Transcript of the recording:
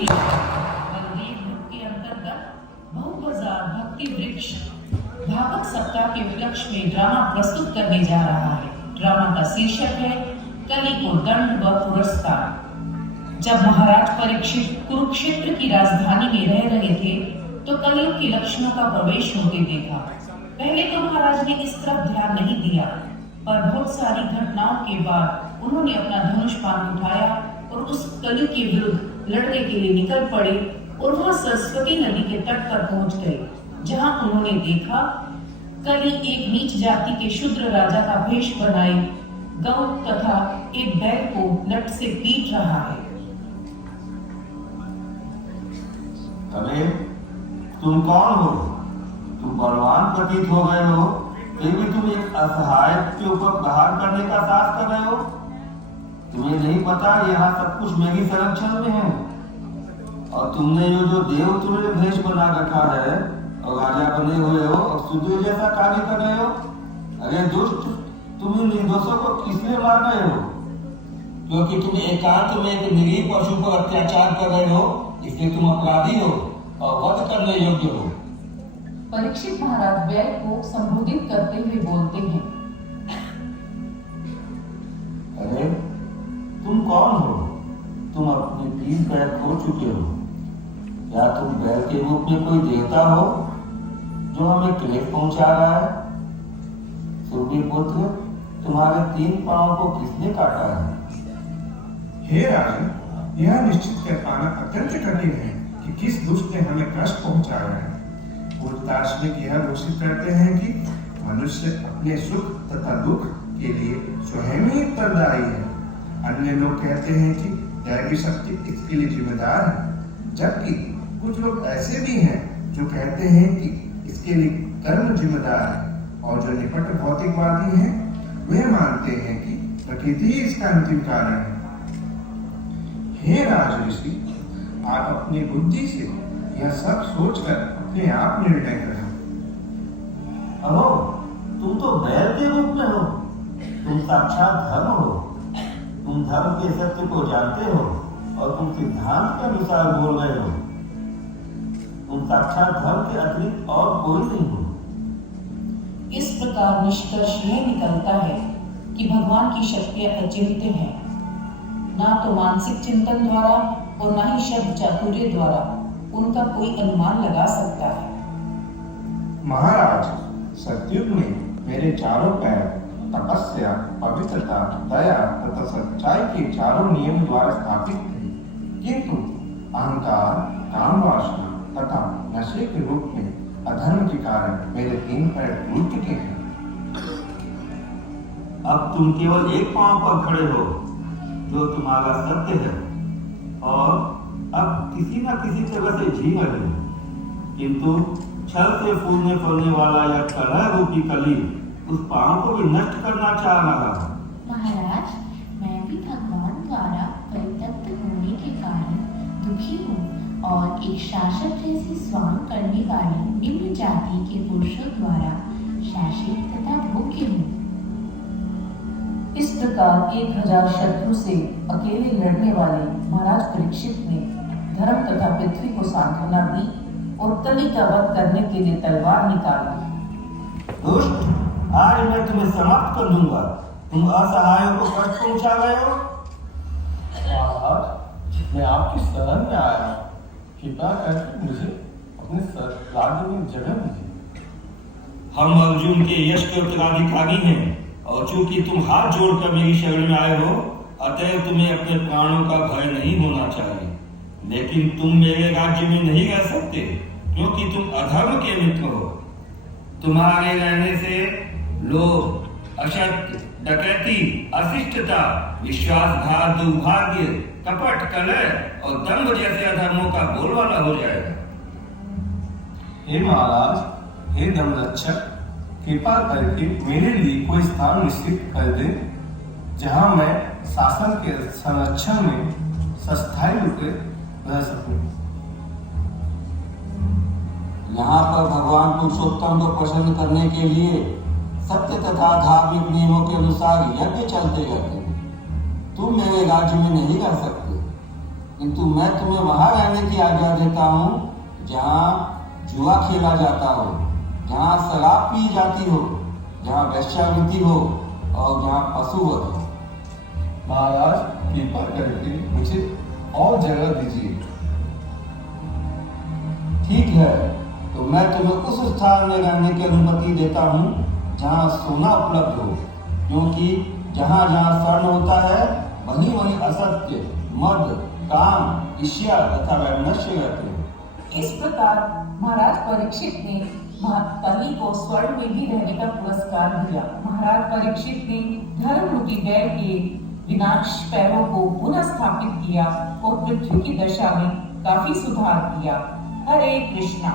ही बलदेव युग के अंतर्गत बहुबाजार भक्ति वृक्ष भागवत सप्ताह के उपलक्ष्य में ड्रामा प्रस्तुत करने जा रहा है। ड्रामा का शीर्षक है कलि को दंड व पुरस्कार। जब महाराज परीक्षित कुरुक्षेत्र की राजधानी में रह रहे थे तो कलयुग के लक्षणों का प्रवेश होते देखा। पहले तो महाराज ने इस तरफ ध्यान नहीं दिया, पर बहुत सारी घटनाओं के बाद उन्होंने अपना धनुष बाण उठाया और उस कलि के विरुद्ध लड़ने के लिए निकल पड़े और वह सरस्वती नदी के तट पर पहुंच गए, जहां उन्होंने देखा कलि एक नीच जाति के शूद्र राजा का भेष बनाए गौ तथा एक बैल को लट से पीट रहा है। अरे तुम कौन हो? तुम बलवान प्रतीत हो गए हो, फिर भी तुम एक असहाय के ऊपर प्रहार करने का साहस कर रहे हो। तुम्हें नहीं पता यहाँ सब कुछ मेरी संरक्षण में है, और तुमने जो देव तुल्य भेष बना रखा है और राजा बने हुए हो और शूद्र जैसा कार्य कर रहे हो। अरे दुष्ट, तुम इन निर्दोषों को किस लिए मार रहे हो? क्योंकि तुम एकांत में एक निरीह पशु पर अत्याचार कर रहे हो, इसलिए तुम अपराधी हो और वध करने योग्य हो। परीक्षित महाराज बैल को संबोधित करते हुए बोलते हैं। अरे तुम कौन हो? तुम अपनी 3 पैर खो चुके हो। क्या तुम बैल के रूप में कोई देवता हो जो हमें क्लेश पहुंचा रहा है? सूर्य पुत्र, तुम्हारे 3 पांव को किसने काटा है? हे राजन, यह निश्चित कर पाना अत्यंत कठिन है कि किस दुष्ट ने हमें कष्ट पहुंचाया है। दार्शनिक यह घोषित करते हैं कि मनुष्य अपने सुख तथा दुख के लिए स्वयं ही उत्तरदायी है। अन्य लोग कहते हैं कि दैवी शक्ति इसके लिए जिम्मेदार है, जबकि कुछ लोग ऐसे भी हैं जो कहते हैं कि इसके लिए कर्म जिम्मेदार है, और जो निपट भौतिकवादी हैं वे मानते हैं कि प्रकृति इसका अंतिम कारण है। हे राजऋषि, आप अपनी बुद्धि से यह सब सोचकर अपने आप निर्णय करें। अहो, तुम तो बैल के रूप में हो। तुम साक्षात धर्म हो। तुम धर्म के सत्य को जानते हो और तुम सिद्धांत के अनुसार बोल रहे हो। तुम साक्षात धर्म के अतिरिक्त और कोई नहीं हो। इस प्रकार निष्कर्ष यह निकलता है कि भगवान की शक्तियां अचिंत्य हैं, ना तो मानसिक चिंतन द्वारा और ना ही शब्द चातुर्य द्वारा उनका कोई अनुमान लगा सकता है। महाराज, सतयुग में मेरे चारों पैर तपस्या, पवित्रता, दया तथा सच्चाई के चारों नियम द्वारा स्थापित थे, किंतु अहंकार, काम वासना तथा नशे के रूप में अधर्म के कारण मेरे 3 पैर टूट चुके हैं। अब तुम केवल एक पांव पर खड़े हो, जो तुम्हारा सत्य है, और अब किसी न किसी तरह से जी रहे हो, किंतु छल से फूलने फलने वाला यह कलह रूपी कली उस पांव को भी नष्ट करना चाह रहा है। महाराज, मैं भी भगवान द्वारा परित्यक्त होने के कारण दुखी हूँ और एक शासक जैसी स्वांग करने वाले निम्न जाति के पुरुषों द्वारा शासित तथा भोग्य हूँ। इस प्रकार 1000 शत्रु से अकेले लड़ने वाले महाराज परीक्षित ने धर्म तथा पृथ्वी को सांत्वना दी और कलि का वध करने के लिए तलवार निकाली। दुष्ट, आज मैं तुम्हें समाप्त कर दूंगा। तुम असहायों को कष्ट पहुंचा गए हो। महाराज, मैं आपकी शरण में आया हूँ। कृपया करके मुझे अपने राज्य में जगह दीजिए। हम अर्जुन के यश के उत्तराधिकारी हैं, और चूंकि तुम हाथ जोड़कर मेरी शरण में आए हो, अतः तुम्हें अपने प्राणों का भय नहीं होना चाहिए। लेकिन तुम मेरे राज्य में नहीं रह सकते, क्योंकि तुम अधर्म के मित्र हो। तुम्हारे रहने से लोभ, असत्य, डकैती, अशिष्टता, विश्वासघात, दुर्भाग्य, कपट, कलह और दंभ जैसे अधर्मों का बोलबाला हो जाएगा। हे महाराज, हे धर्मरक्षक, कृपा करके मेरे लिए कोई स्थान निश्चित कर दे, जहां मैं शासन के संरक्षण में स्थायी रूप से रह सकूं। यहाँ पर भगवान पुरुषोत्तम को प्रसन्न करने के लिए सत्य तथा धार्मिक नियमों के अनुसार यज्ञ चलते रहते हैं। तुम मेरे राज्य में नहीं रह सकते। किंतु मैं तुम्हें वहां रहने की आज्ञा देता हूँ जहाँ जुआ खेला जाता हो, जहाँ शराब पी जाती हो, जहाँ वेश्यावृत्ति हो और जहाँ पशुवध हो। महाराज कृपा करके मुझे और जगह दीजिए। ठीक है, तो मैं तुम्हें उस स्थान में रहने की अनुमति देता हूँ जहाँ सोना उपलब्ध हो, क्योंकि जहाँ जहाँ स्वर्ण होता है वहीं वहीं असत्य, मद, काम, ईर्ष्या तथा वैमनस्य रहते हैं। इस प्रकार महाराज परीक्षित ने कली को स्वर्ण में भी रहने का पुरस्कार दिया। महाराज परीक्षित ने धर्म रूपी बैल के विनाश पैरों को पुनः स्थापित किया और पृथ्वी की दशा में काफी सुधार किया। हरे कृष्णा।